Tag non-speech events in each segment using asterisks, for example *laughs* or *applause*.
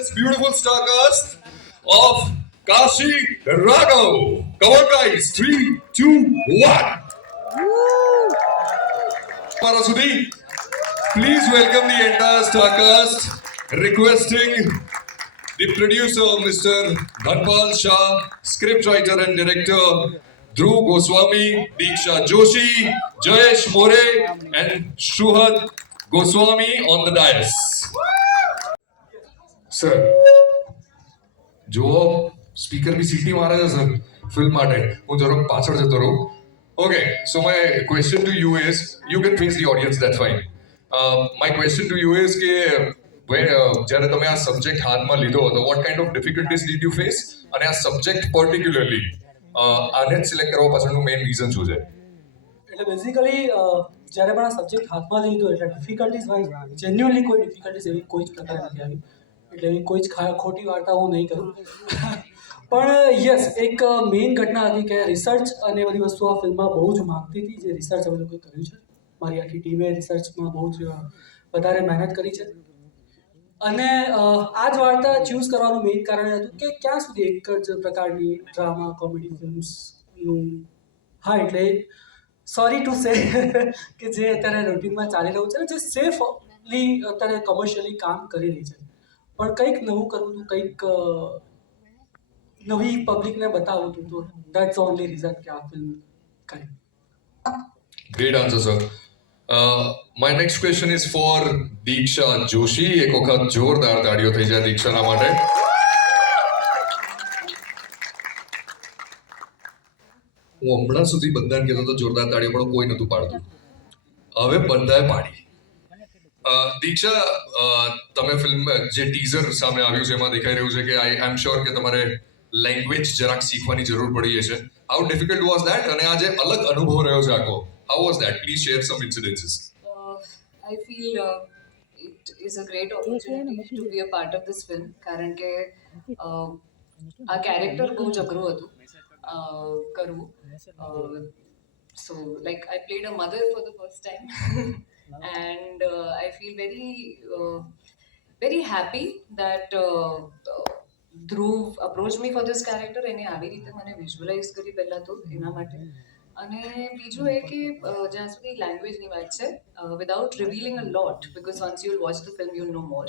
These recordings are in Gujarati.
this beautiful star cast of Kashi Raghav. Come on, guys. Three, two, one. Para Sudhi, please welcome the entire star cast. Requesting the producer, Mr. Dhanpal Shah, scriptwriter and director Dhruv Goswami, Diksha Joshi, Jayesh More, and Shuhad Goswami on the dais. Sir જુઓ સ્પીકર બી સીટી મારે છે સર ફિલ્મ માટે. હું જરાક પાછળ જતો રહું. Okay so my question to you is you can face the audience that fine my question to you is કે uh, જ્યારે તમે આ સબ્જેક્ટ હાથમાં લીધો હતો what kind of difficulties did you face અને આ સબ્જેક્ટ પર્ટિક્યુલરલી આને જ સિલેક્ટ કરવા પાછળનું મેઇન રીઝન શું છે? એટલે બેઝિકલી જ્યારે પણ આ સબ્જેક્ટ હાથમાં લીધો એટલે ડિફિકલ્ટીઝ વાઇઝ જેન્યુઅલી કોઈ ડિફિકલ્ટીઝ એવી કોઈ જ પ્રકારે નથી આવી. એટલે કોઈ જ ખોટી વાર્તા હું નહીં કરું. પણ યસ એક મેઇન ઘટના હતી કે રિસર્ચ અને બધી વસ્તુ આ ફિલ્મમાં બહુ જ માગતી હતી. જે રિસર્ચ અમે લોકોએ કર્યું છે. મારી આખી ટીમે રિસર્ચમાં બહુ જ વધારે મહેનત કરી છે. અને આ જ વાર્તા ચૂઝ કરવાનું મેઇન કારણ હતું કે ક્યાં સુધી એક જ પ્રકારની ડ્રામા કોમેડી ફિલ્મ્સનું હા, એટલે સોરી ટુ સે કે જે અત્યારે રૂટીનમાં ચાલી રહ્યું છે જે સેફલી અત્યારે કમર્શિયલી કામ કરી રહી છે. પણ કંઈક નવું કરવું હતું, કંઈક નવી પબ્લિકને બતાવવું હતું, તો દેટ્સ ઓનલી રીઝન કે આ ફિલ્મ કરી. Great answer sir my next question is for Diksha Joshi એક વખત જોરદાર તાળીઓ થઈ જાય દીક્ષાના માટે. હું હમણાં સુધી બધાને કહેતો હતો, જોરદાર તાળીઓ પણ કોઈ નહોતું પાડતું. હવે બધાએ પાડી. દીક્ષા તમે ફિલ્મ જે ટીઝર સામે આવ્યું છે એમાં દેખાઈ રહ્યું છે કે આઈ એમ શ્યોર કે તમારે લેંગ્વેજ જરાક શીખવાની જરૂર પડી હશે. હાઉ ડિફિકલ્ટ વોઝ ધેટ અને આ જે અલગ અનુભવ રહ્યો છે આખો. How was that please share some incidences I feel it is a great opportunity to be a part of this film કારણ કે આ કેરેક્ટર બહુ જ અઘરું હતું કરવું. So like I played a mother for the first time and I feel very very happy that Dhruv approach me for this character એને આવી રીતે મને વિઝ્યુઅલાઇઝ કરી પહેલાં તો, એના માટે. અને બીજું એ કે જ્યાં સુધી લેંગ્વેજની વાત છે without revealing a lot because once you watch the film you know more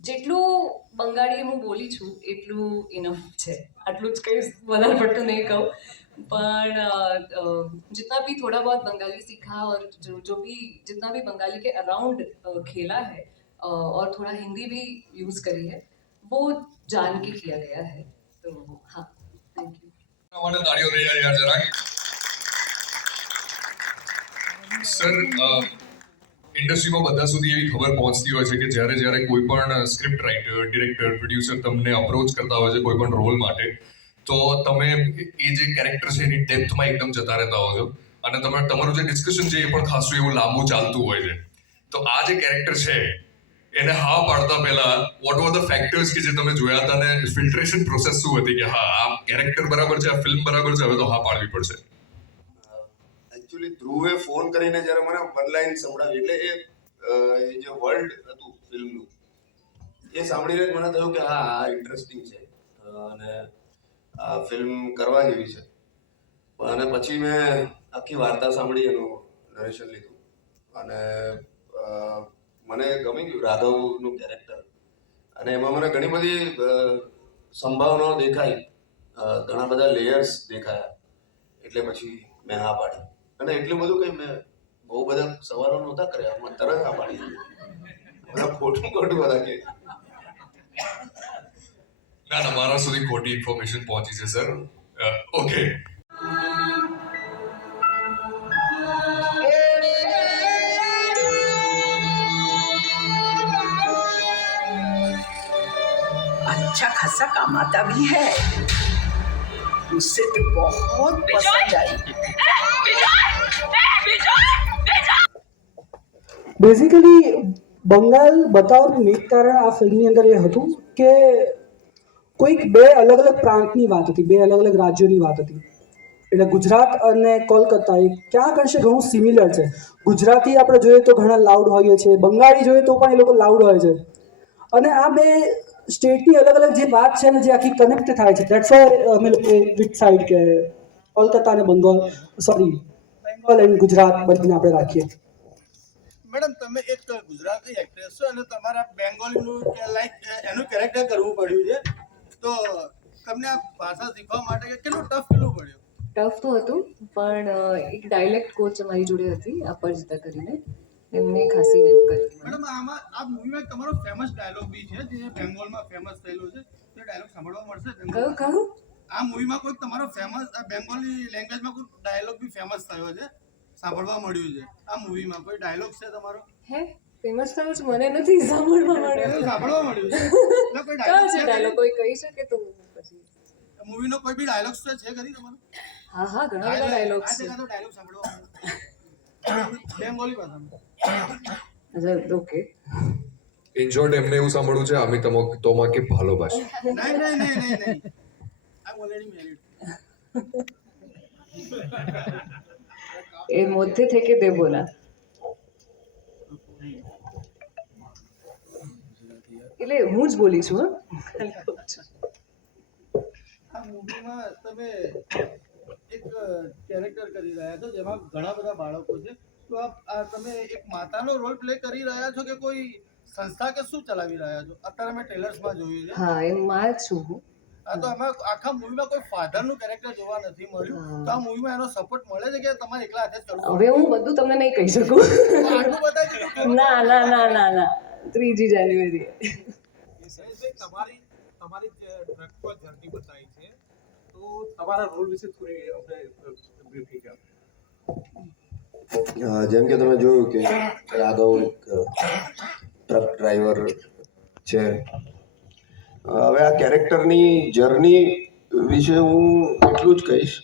જેટલું બંગાળી હું બોલી છું, એટલું ઇનફ છે. આટલું જ કંઈ વધારે પડતું નહીં કહું. પણ अ, अ, जितना भी थोड़ा बहुत बंगाली सीखा और जो जो भी जितना भी बंगाली के अराउंड खेला है अ, और थोड़ा हिंदी भी यूज़ करी है वो जान के किया गया है तो हाँ थैंक यू માટે તાળીઓ થઈ જાય યાર જરાક સર ઇન્ડસ્ટ્રીમાં બધા સુધી એવી ખબર પહોંચતી હોય છે કે જ્યારે જ્યારે કોઈ પણ સ્ક્રિપ્ટ રાઇટર ડિરેક્ટર પ્રોડ્યુસર તમને અપ્રોચ કરતા હોય છે કોઈ પણ રોલ માટે તો તમે એ જે કેરેક્ટર છે, એની ડેપ્થમાં એકદમ જતા રહેતા હો છો અને તમે તમારું જે ડિસ્કશન છે, એ પણ ખાસું એવું લાંબુ ચાલતું હોય છે. તો આ જે કેરેક્ટર છે, એને હા પાડતા પહેલા વોટ વોર ધ ફેક્ટર્સ કે જે તમે જોયા હતા અને ફિલ્ટ્રેશન પ્રોસેસ શું હતી કે હા, આ કેરેક્ટર બરાબર છે, આ ફિલ્મ બરાબર છે, હવે તો હા પાડવી પડશે. એકચ્યુઅલી ધ્રુવે ફોન કરીને જ્યારે મને વન લાઈન સંભળાવી, એટલે એ જે વર્લ્ડ હતું ફિલ્મનું એ સાંભળીને જ મને થયું કે હા, આ ઇન્ટરેસ્ટિંગ છે. અને આ ફિલ્મ કરવા જેવી છે. અને પછી મેં આખી વાર્તા સાંભળી એનું નરેશન લીધું. અને મને ગમી ગયું રાઘવનું કેરેક્ટર અને એમાં મને ઘણી બધી સંભાવનાઓ દેખાઈ. ઘણા બધા લેયર્સ દેખાયા. એટલે પછી મેં હા પાડી. અને એટલું બધું કંઈ મેં બહુ બધા સવાલો નહોતા કર્યા. મને તરત હા પાડી. બધા ખોટું ખોટું બધા કે ના ના મારા સુધી ખોટી ઇન્ફોર્મેશન પહોંચી છે સર ઓકે अच्छा खासा कमाता भी है मुझसे तो बहुत पसंद आई બેઝિકલી બંગાળ બતાવવાનું મેઇન કારણ આ ફિલ્મની અંદર એ હતું કે કોઈક બે અલગ અલગ પ્રાંતની વાત હતી, બે અલગ અલગ રાજ્યોની વાત હતી. એટલે ગુજરાત અને કોલકાતા એ ક્યાંક અંશે ઘણું સિમિલર છે. ગુજરાતી આપણે જોઈએ તો ઘણા લાઉડ હોઈએ છે, બંગાળી જોઈએ તો પણ એ લોકો લાઉડ હોય છે. અને આ બે સ્ટેટની અલગ અલગ જે વાત છે ને, જે આખી કનેક્ટ થાય છે. દેટ્સ વાય અમે લોકો વિથ સાઈડ કે કોલકાતા અને બંગાળ સોરી બેંગોલ એન્ડ ગુજરાત બધીને આપણે રાખીએ. મેડમ, તમે એક ગુજરાતી એક્ટ્રેસ છો અને તમારા બેંગોલીનું લાઈક એનું કેરેક્ટર કરવું પડ્યું છે. તો તમને આ ભાષા શીખવા માટે કેટલું ટફ કેટલું પડ્યું? ટફ તો હતું પણ એક ડાયલેક્ટ કોચ અમારી જોડે હતી અપરજિતા કરીને. એમને ખાસી હેલ્પ કરી મેડમ આમાં આ મૂવીમાં તમારો ફેમસ ડાયલોગ બી છે જે બેંગોલમાં ફેમસ થયેલો છે તે ડાયલોગ સાંભળવા મળશે કયું? કયું? આ મૂવીમાં કોઈક તમારો ફેમસ બેંગોલી લેંગ્વેજમાં કોઈ ડાયલોગ બી ફેમસ થયો છે સાંભળવા મળ્યું છે. આ મૂવીમાં કોઈ ડાયલોગ છે તમારો? હે? ફેમસ થયું છે મને નથી સાંભળવા મળ્યું એવું સાંભળવા મળ્યું છે એટલે કોઈ કયો dialogue છે *laughs* ડાયલોગ કોઈ કહી શકે તો હું પછી મૂવીનો કોઈ બી ડાયલોગ છે છે ખરી તમારો હા હા ઘણા બધા ડાયલોગ આજે છે કાં તો dialogue સાંભળવા મળ્યો. બેંગોલી ભાષામાં અચ્છા ઓકે ઇન શોર્ટ એમને એવું સાંભળવું છે আমি তোমা তোমাকে ভালোবাসি નહીં નહીં નહીં નહીં નહીં આઈ ઓલરેડી મેરીડ এর মধ্যে থেকে দেবো না એટલે હું જ બોલી છું હા? આ મૂવીમાં તમે એક કેરેક્ટર કરી રહ્યા છો જેમાં ઘણા બધા બાળકો છે. તો આ તમે એક માતાનો રોલ પ્લે કરી રહ્યા છો કે કોઈ સંસ્થા કે શું ચલાવી રહ્યા છો? અત્યારે મેં ટ્રેલર્સમાં જોયું છે. હા એમ માં છું હું. આ તો એમાં આખા મૂવીમાં કોઈ ફાધરનું કેરેક્ટર જોવા નથી મળ્યું. તો આ મૂવીમાં એનો સપોર્ટ મળે છે કે તમારે એકલા હાથે જ હવે હું બધું તમને નહીં કહી શકું. ના ના ના ના ના ત્રીજી જાન્યુઆરી. તમારી તમારી જે ડ્રગ પર જર્ની બતાવી છે તો તમારા રોલ વિશે થોડી અમને બ્રીફિંગ આપો જેમ કે તમે જોયું કે રાઘવ એક ટ્રક ડ્રાઈવર છે. હવે આ કેરેક્ટરની જર્ની વિશે હું એટલું જ કહીશ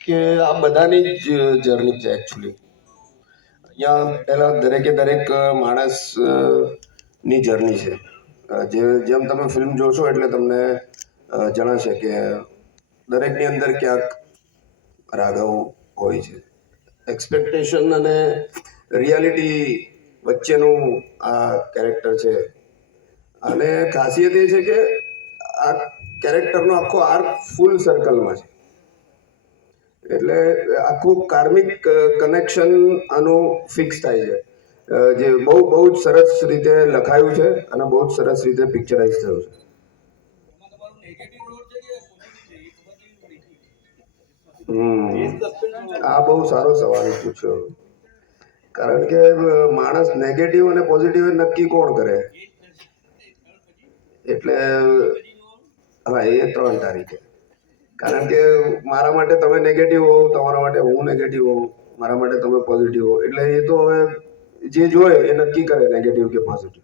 કે આ બધાની જ જર્ની છે એકચ્યુઅલી અહીંયા પહેલાં દરેકે દરેક માણસની જર્ની છે. જે જેમ તમે ફિલ્મ જોશો એટલે તમને જણાશે કે દરેકની અંદર ક્યાંક રાઘવ હોય છે. એક્સપેક્ટેશન અને રિયાલિટી વચ્ચેનું આ કેરેક્ટર છે. અને ખાસિયત એ છે કે આ કેરેક્ટરનો આખો આર્ક ફૂલ સર્કલમાં છે. એટલે આખું કાર્મિક કનેક્શન આનું ફિક્સ થાય છે. જે બહુ બહુ જ સરસ રીતે લખાયું છે અને બહુ જ સરસ રીતે પિક્ચરાઇઝ થયું છે. આ બહુ સારો સવાલ પૂછ્યો. કારણ કે માણસ નેગેટિવ અને પોઝિટિવ નક્કી કોણ કરે? એટલે હા એ ત્રણ તારીખે. કારણ કે મારા માટે તમે નેગેટિવ હો તમારા માટે હું નેગેટિવ હોઉં મારા માટે તમે પોઝિટિવ હો એટલે એ તો હવે જે જોય એ નક્કી કરે નેગેટિવ કે પોઝિટિવ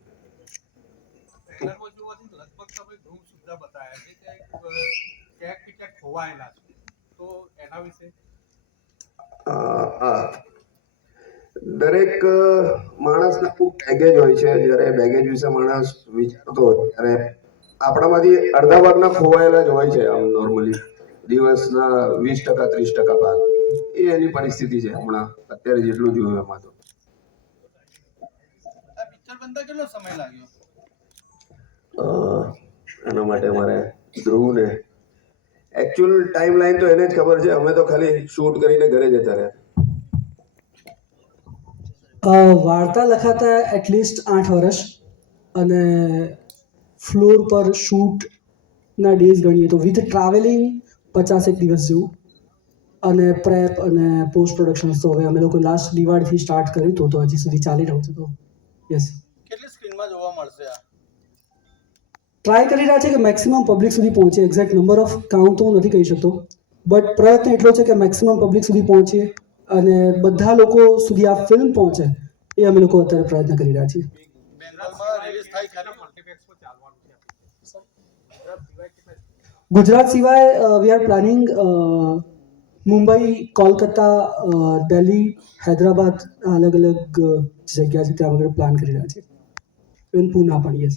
તો એના વિશે? હા. દરેક માણસને ખૂબ બેગેજ હોય છે. જ્યારે બેગેજ વિશે માણસ વિચારતો હોય ત્યારે આપણામાંથી અડધા ભાગના ખોવાયેલા જ હોય છે આમ નોર્મલી દિવસના વીસ ટકા ત્રીસ ટકા ભાગ. એ એની પરિસ્થિતિ છે હમણાં. અત્યારે જેટલું જોયું એમાં તો. કેટલો સમય લાગ્યો? એના માટે મારે ધ્રુવને. એકચ્યુઅલ ટાઈમ લાઈન તો એને જ ખબર છે. અમે તો ખાલી શૂટ કરીને ઘરે જતા રહ્યા. વાર્તા લખાતા એટલીસ્ટ આઠ વર્ષ અને ફ્લોર પર શૂટના ડેઝ ગણીએ તો વિથ ટ્રાવેલિંગ પચાસેક દિવસ જેવું. અને પ્રેપ અને પોસ્ટ પ્રોડક્શન તો હવે અમે લોકો લાસ્ટ દિવાળીથી સ્ટાર્ટ કર્યું હતું તો હજી સુધી ચાલી રહ્યું છે તો યસ કેટલી સ્ક્રીનમાં જોવા મળશે આ? ટ્રાય કરી રહ્યા છે કે મેક્સિમમ પબ્લિક સુધી પહોંચે. એક્ઝેક્ટ નંબર ઓફ કાઉન્ટ તો નથી કહી શકતો. બટ પ્રયત્ન એટલો છે કે મેક્સિમમ પબ્લિક સુધી પહોંચીએ અને બધા લોકો સુધી આ ફિલ્મ પહોંચે એ અમે લોકો અત્યારે પ્રયત્ન કરી રહ્યા છીએ. ગુજરાત સિવાય we are planning Mumbai Kolkata Delhi Hyderabad અલગ અલગ જગ્યા છે ત્યાં વગર પ્લાન કરી રહ્યા છીએ. ઇવન પૂના પણ યસ